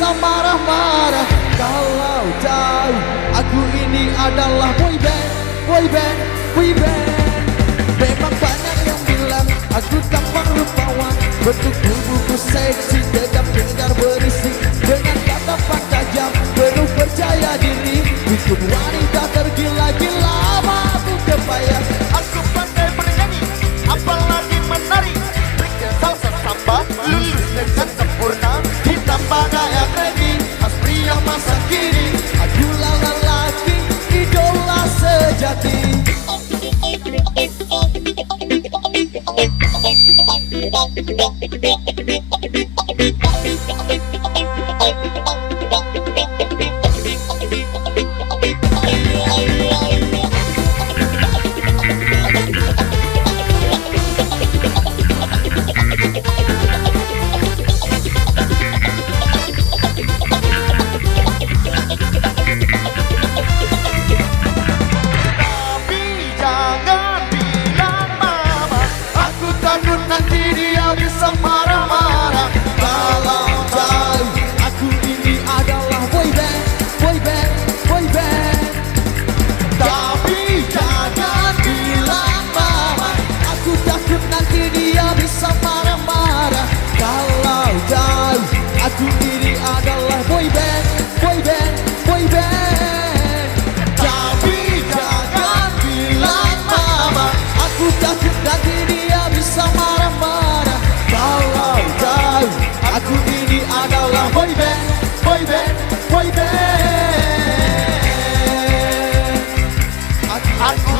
bisa marah-marah kalau tahu aku ini adalah boyband, boyband, boyband. Memang banyak yang bilang aku tampak rupawan, bentuk tubuhku seksi, tegap dengar berisik, dengan kata-kata tajam penuh percaya diri, bikin wanita tergila-gila. Mampu kebayang Aku pandai bernyanyi, apalagi menari, trik salsa samba, lulus dengan sempurna, ditambah gaya trendy, khas pria masa kini. Akulah lelaki, idola sejati. tapi jangan bilang mama. Aku takut nanti dia bisa marah-marah kalau tahu aku ini adalah boyband, boyband, boyband. Tapi jangan bilang mama, aku takut nanti dia bisa marah-marah kalau tahu aku ini adalah boyband, boyband, boyband. Tapi jangan bilang mama, aku takut nanti dia bisa marah-marah kalau tahu aku ini adalah boyband, boyband, boyband. Aku